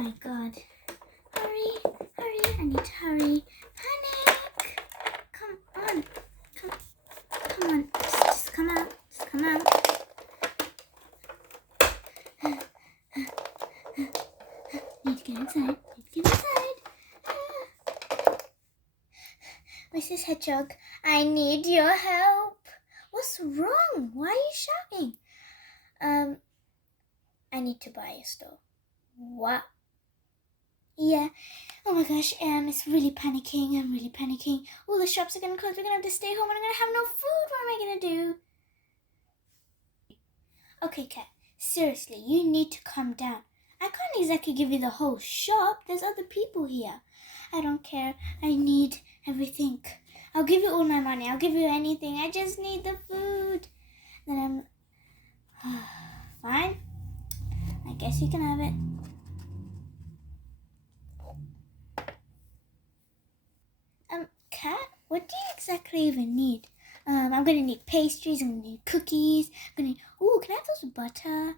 my god. Hurry, hurry, I need to hurry. Panic! Come on. Come on. Just come out. Just come out. Need to get inside. Mrs. Hedgehog, I need your help. What's wrong? Why are you shouting? I need to buy a store. What? Yeah. Oh my gosh, it's really panicking. I'm really panicking. All the shops are gonna close. We're gonna have to stay home and I'm gonna have no food. What am I gonna do? Okay, Cat. Seriously, you need to calm down. I can't exactly give you the whole shop. There's other people here. I don't care. I need everything. I'll give you all my money. I'll give you anything. I just need the food. Then I'm... Fine. I guess you can have it. Cat, what do you exactly even need? I'm gonna need pastries. I'm gonna need cookies. I'm gonna need... Ooh, can I have those butter?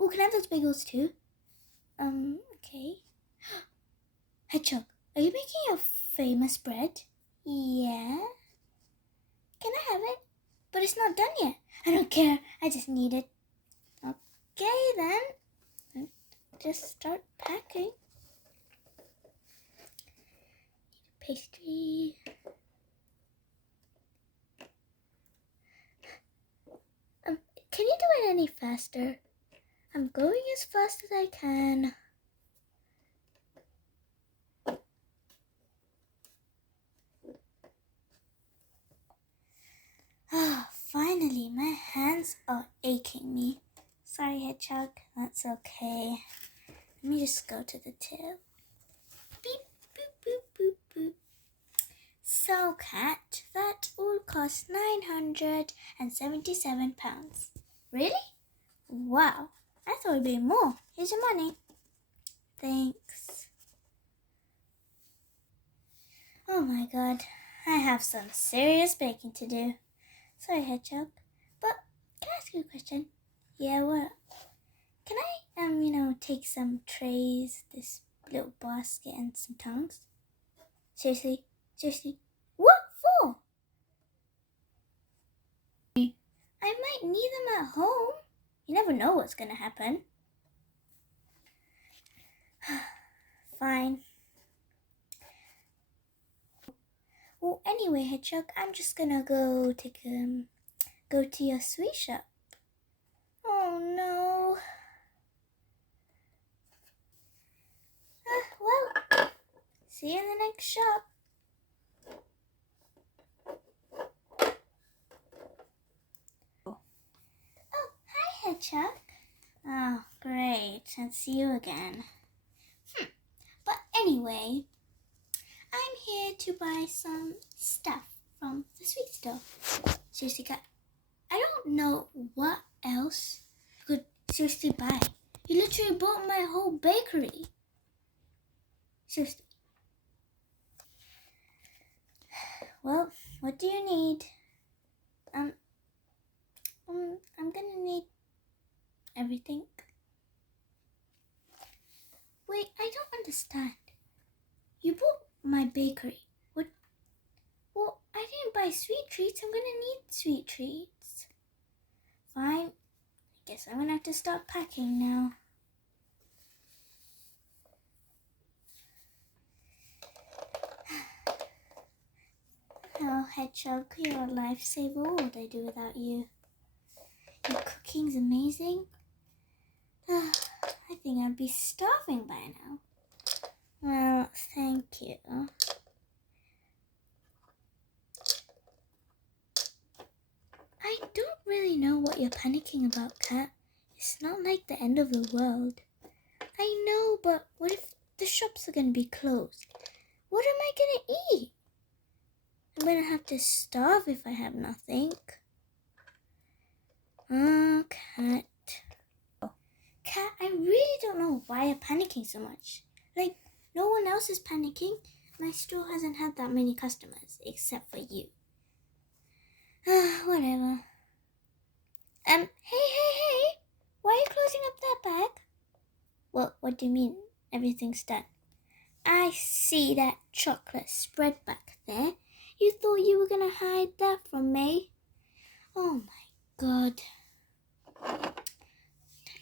Ooh, can I have those bagels too? Okay. Hedgehog, are you making your famous bread? Yeah. Can I have it? But it's not done yet. I don't care. I just need it. Okay, then. Just start packing. Pastry. Can you do it any faster? I'm going as fast as I can. Finally, my hands are aching me. Sorry, Hedgehog, that's okay. Let me just go to the till. Beep, boop, boop, boop, boop. So, Cat, that all cost £977. Really? Wow, I thought it'd be more. Here's your money. Thanks. Oh my god, I have some serious baking to do. Sorry, Hedgehog, but can I ask you a question? Yeah, what? Can I, take some trays, this little basket, and some tongs? Seriously? What for? I might need them at home. You never know what's gonna happen. Fine. Well, anyway, Hedgehog, I'm just gonna go to your sweet shop. Oh no. Well, see you in the next shop. Oh, hi, Hedgehog. Oh, great. And see you again. But anyway, I'm here to buy some stuff from the sweet store. Seriously, Cat, I don't know what else you could seriously buy. You literally bought my whole bakery. Seriously. Well, what do you need? I'm gonna need everything. Wait, I don't understand. You bought my bakery. What? Well, I didn't buy sweet treats. I'm gonna need sweet treats. Fine. I guess I'm gonna have to start packing now. Oh, Hedgehog, you're a lifesaver. What would I do without you? Your cooking's amazing. I think I'd be starving by now. Well, thank you. I don't really know what you're panicking about, Cat. It's not like the end of the world. I know, but what if the shops are going to be closed? What am I going to eat? I'm going to have to starve if I have nothing. Oh, Cat. Cat, I really don't know why you're panicking so much. Like, no one else is panicking. My store hasn't had that many customers, except for you. Whatever. Hey! Why are you closing up that bag? Well, what do you mean? everything's done. I see that chocolate spread back there. You thought you were gonna hide that from me? Oh my god. Time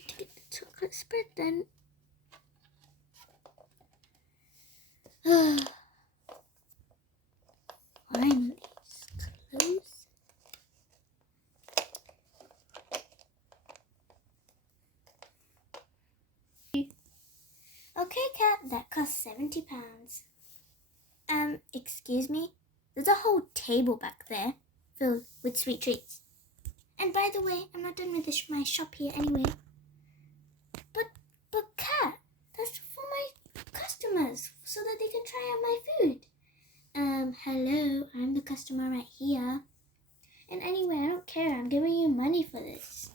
to get the chocolate spread then. Finally, it's close. Okay, Cat, that cost £70. Excuse me? There's a whole table back there filled with sweet treats. And by the way, I'm not done with my shop here anyway. But Cat, that's for my customers so that they can try out my food. Hello, I'm the customer right here. And anyway, I don't care. I'm giving you money for this.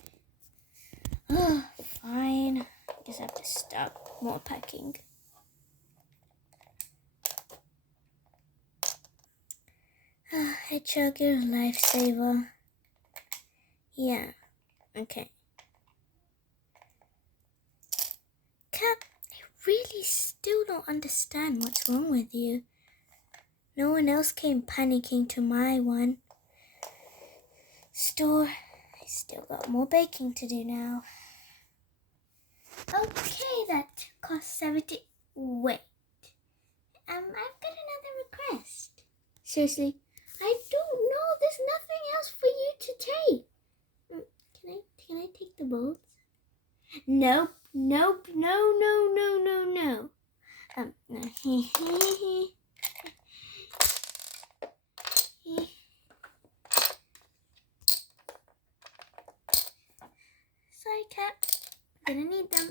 Oh, fine. Guess I have to stop more packing. Hedgehog, you're a lifesaver. Yeah, okay. Cat, I really still don't understand what's wrong with you. No one else came panicking to my store. I still got more baking to do now. Okay, that cost 70. Wait. I've got another request. Seriously, I don't know. There's nothing else for you to take. Can I take the bowls? Nope. No. Sorry, Cat. I'm gonna need them.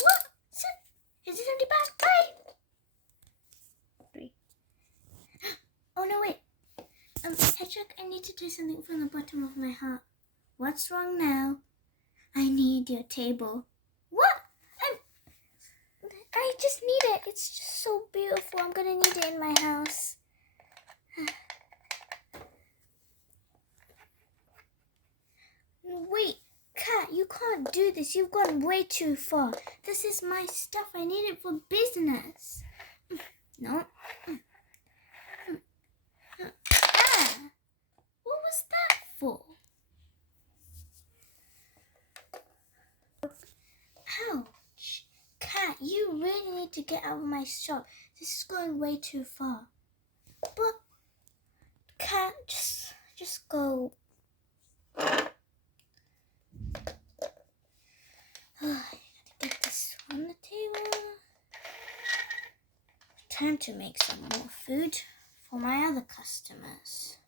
What? Is it £70? Bye. 3. Oh no, wait. Hedgehog, I need to do something from the bottom of my heart. What's wrong now? I need your table. What? I just need it. It's just so beautiful. I'm gonna need it in my house. Wait, Cat, you can't do this. You've gone way too far. This is my stuff. I need it for business. No. What was that for? Ouch. Cat, you really need to get out of my shop. This is going way too far. But, Cat, just go. I gotta get this on the table. Time to make some more food for my other customers.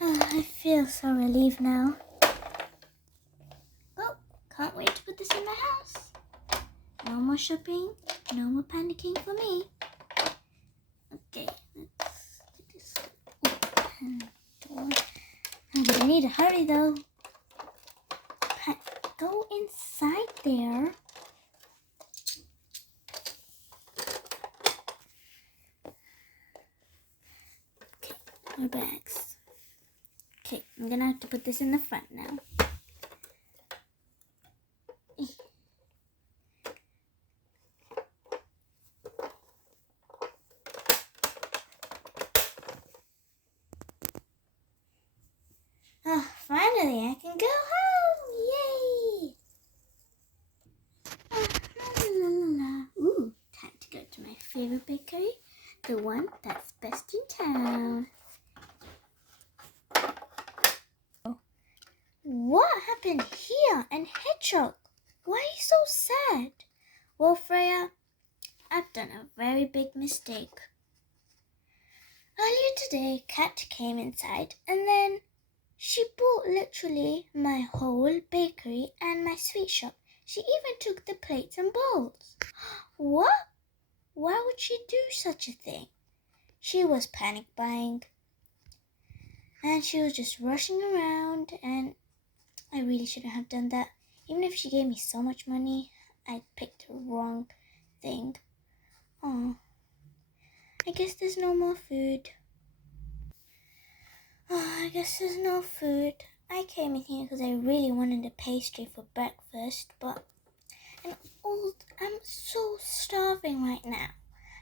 I feel so relieved now. Oh, can't wait to put this in my house. No more shopping, no more panicking for me. Okay, let's get this open door. I'm gonna need to hurry though. Go inside there. Okay, more bags. Okay, I'm gonna have to put this in the front now. Oh, finally I can go home! Yay! Ooh, time to go to my favorite bakery, the one that's best in town. What happened here? And Hedgehog, why are you so sad? Well, Freya, I've done a very big mistake. Earlier today, Cat came inside and then she bought literally my whole bakery and my sweet shop. She even took the plates and bowls. What? Why would she do such a thing? She was panic buying. And she was just rushing around, and I really shouldn't have done that. Even if she gave me so much money, I picked the wrong thing. Oh, I guess there's no more food. Oh, I guess there's no food. I came in here because I really wanted a pastry for breakfast, but I'm so starving right now.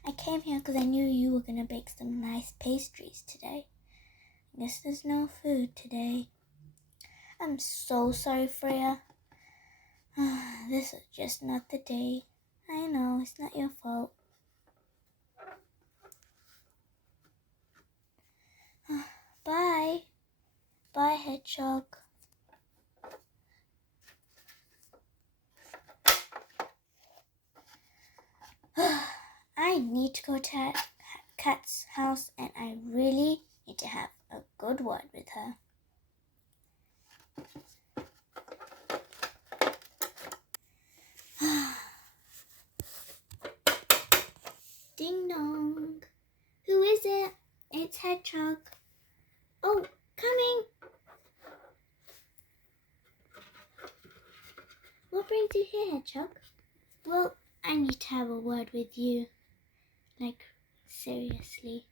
I came here because I knew you were going to bake some nice pastries today. I guess there's no food today. I'm so sorry, Freya. This is just not the day. I know, it's not your fault. Bye. Bye, Hedgehog. I need to go to Kat's house and I really need to have a good word with her. Ding dong. Who is it? It's Hedgehog. Oh, coming. What brings you here, Hedgehog? Well, I need to have a word with you. Like, seriously.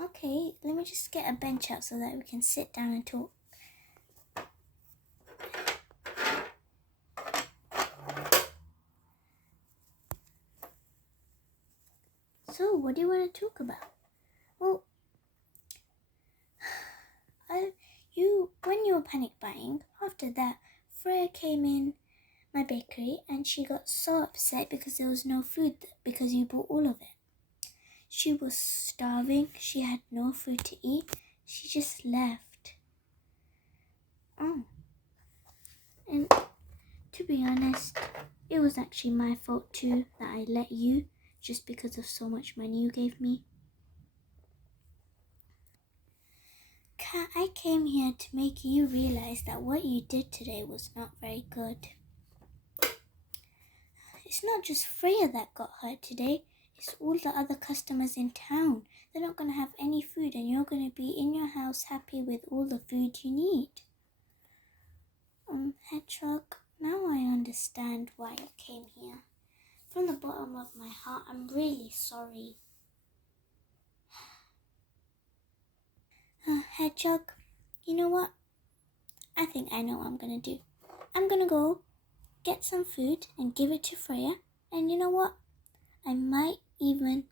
Okay, let me just get a bench out so that we can sit down and talk. So, what do you want to talk about? Well, when you were panic buying, after that, Freya came in my bakery and she got so upset because there was no food because you bought all of it. She was starving. She had no food to eat. She just left. Oh. And to be honest, it was actually my fault too that I let you just because of so much money you gave me. Kat, I came here to make you realize that what you did today was not very good. It's not just Freya that got hurt today. It's all the other customers in town. They're not going to have any food and you're going to be in your house happy with all the food you need. Hedgehog, now I understand why you came here. From the bottom of my heart, I'm really sorry. Hedgehog, you know what? I think I know what I'm going to do. I'm going to go get some food and give it to Freya. And you know what? I might even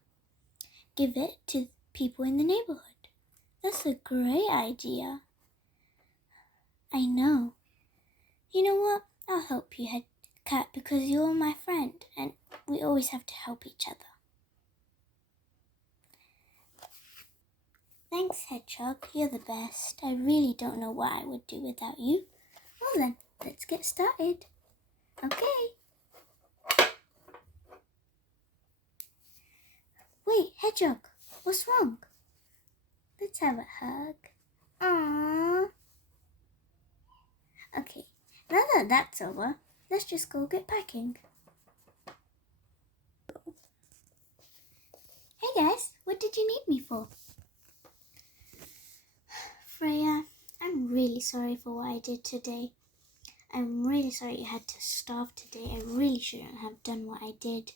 give it to people in the neighborhood. That's a great idea. I know. You know what? I'll help you, Kat, because you're my friend and we always have to help each other. Thanks, Hedgehog. You're the best. I really don't know what I would do without you. Well then, let's get started. Okay. Wait, Hedgehog, what's wrong? Let's have a hug. Aww. Okay, now that that's over, let's just go get packing. Hey guys, what did you need me for? Freya, I'm really sorry for what I did today. I'm really sorry you had to starve today. I really shouldn't have done what I did.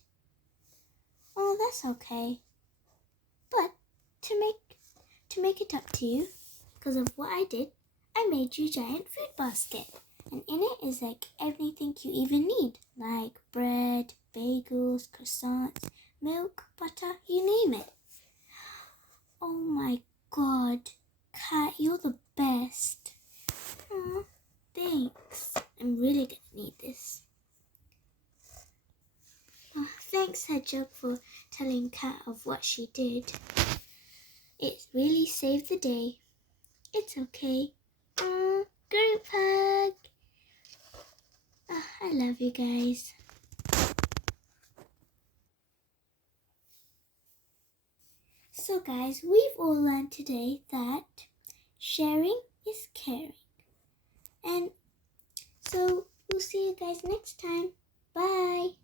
Oh, that's okay. But to make it up to you, because of what I did, I made you a giant food basket. And in it is like everything you even need. Like bread, bagels, croissants, milk, butter, you name it. Oh my god. Kat, you're the best. Aw, thanks. I'm really gonna need this. Oh, thanks, Hedgehog, for telling Kat of what she did. It really saved the day. It's okay. Group hug. Oh, I love you guys. So guys, we've all learned today that sharing is caring. And so we'll see you guys next time. Bye.